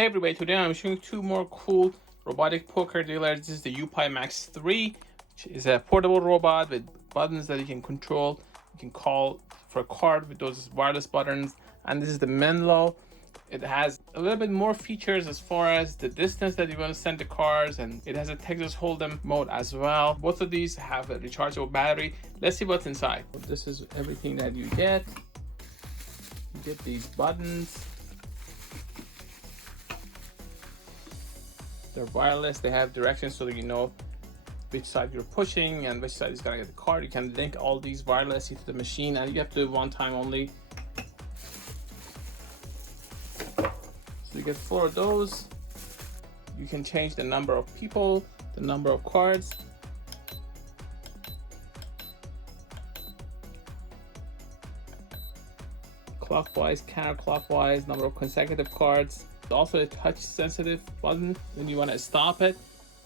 Hey everybody, today I'm showing two more cool robotic poker dealers. This is the YouPai Max 3, which is a portable robot with buttons that you can control. You can call for a card with those wireless buttons. And this is the Menlo. It has a little bit more features as far as the distance that you want to send the cards, and it has a Texas Hold'em mode as well. Both of these have a rechargeable battery. Let's see what's inside. This is everything that you get. You get these buttons. They're wireless. They have directions so that you know which side you're pushing and which side is gonna get the card. You can link all these wirelessly to the machine, and you have to do it one time only. So you get 4 of those. You can change the number of people, the number of cards. Clockwise, counterclockwise, number of consecutive cards. Also a touch sensitive button. When you want to stop it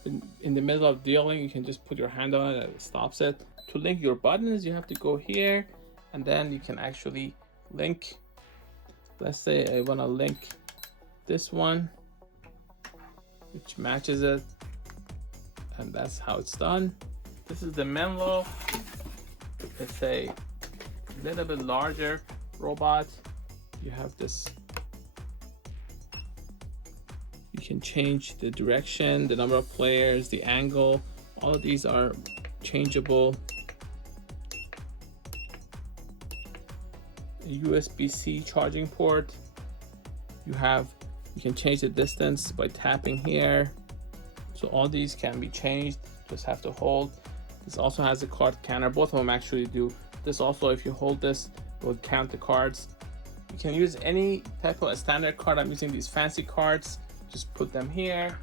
in the middle of dealing, you can just put your hand on it and it stops it. To link your buttons, you have to go here, and then you can actually link. Let's say I want to link this one, which matches it, and that's how it's done. This is the Menlo. It's a little bit larger robot. You have this. You can change the direction, the number of players, the angle. All of these are changeable. A USB-C charging port. You can change the distance by tapping here. So all these can be changed. Just have to hold. This also has a card counter. Both of them actually do. This also, if you hold this, it will count the cards. You can use any type of a standard card. I'm using these fancy cards. Just put them here.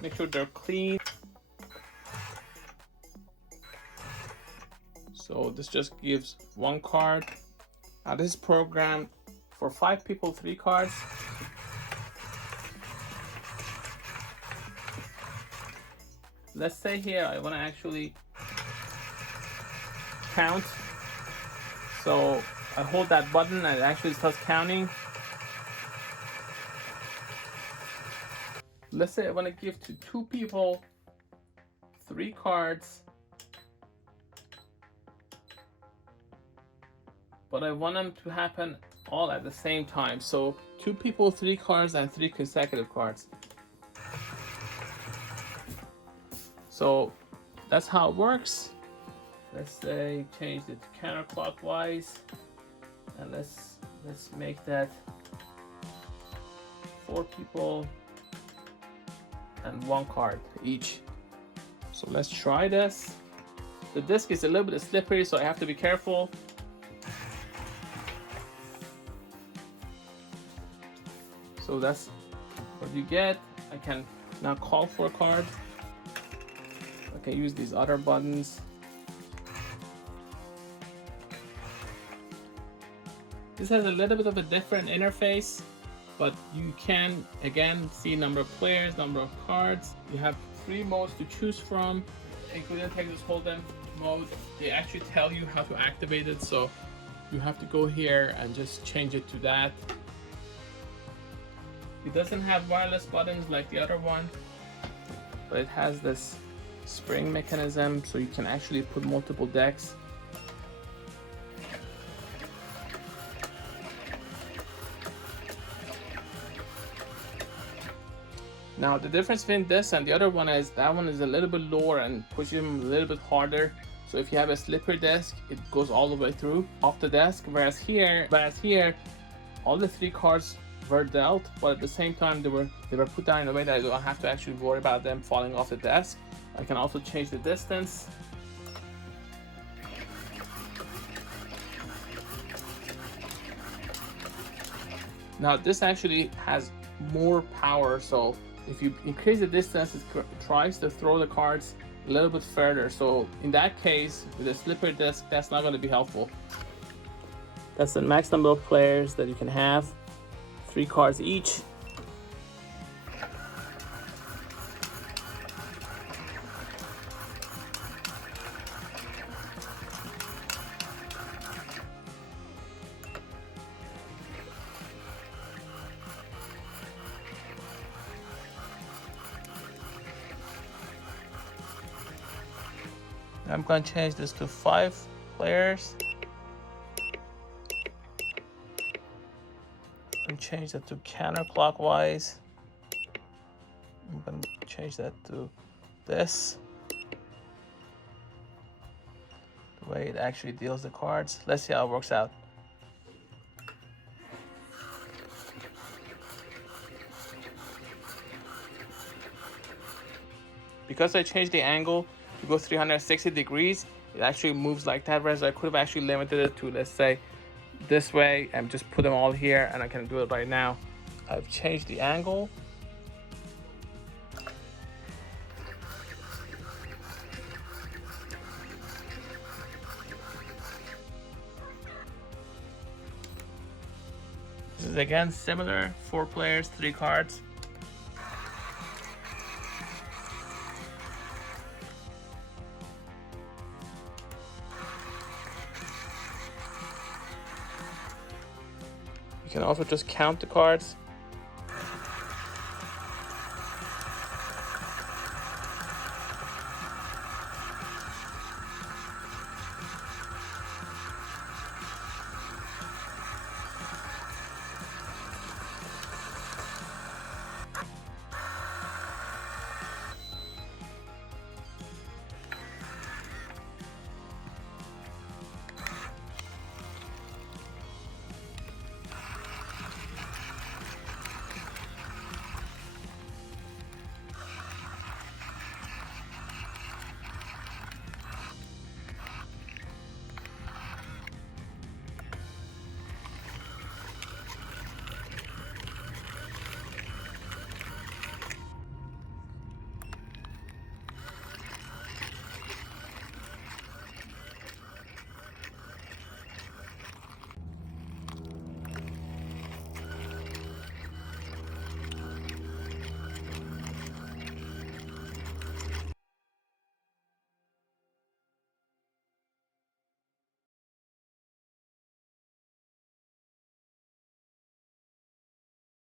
Make sure they're clean. So this just gives 1 card. Now this is programmed for 5 people, 3 cards. Let's say here I want to actually count. So I hold that button and it actually starts counting. Let's say I want to give to 2 people 3 cards, but I want them to happen all at the same time. So 2 people, 3 cards, and 3 consecutive cards. So that's how it works. Let's say change it to counterclockwise, and let's make that 4 people and 1 card each. So let's try this. The disc is a little bit slippery, so I have to be careful. So that's what you get. I can now call for a card. I can use these other buttons. This has a little bit of a different interface, but you can again see number of players, number of cards. You have 3 modes to choose from, including Texas Hold'em mode. They actually tell you how to activate it, so you have to go here and just change it to that. It doesn't have wireless buttons like the other one, but it has this spring mechanism, so you can actually put multiple decks. Now the difference between this and the other one is that one is a little bit lower and pushes them a little bit harder. So if you have a slippery desk, it goes all the way through off the desk. Whereas here, all the 3 cards were dealt, but at the same time they were put down in a way that I don't have to actually worry about them falling off the desk. I can also change the distance. Now this actually has more power, so if you increase the distance, it tries to throw the cards a little bit further. So in that case, with a slippery disc, that's not going to be helpful. That's the max number of players that you can have, 3 cards each. I'm going to change this to 5 players. And change that to counterclockwise. I'm going to change that to this. The way it actually deals the cards. Let's see how it works out. Because I changed the angle to go 360 degrees, it actually moves like that, whereas I could have actually limited it to, let's say, this way and just put them all here, and I can do it right now. I've changed the angle. This is again similar, 4 players, 3 cards. You can also just count the cards.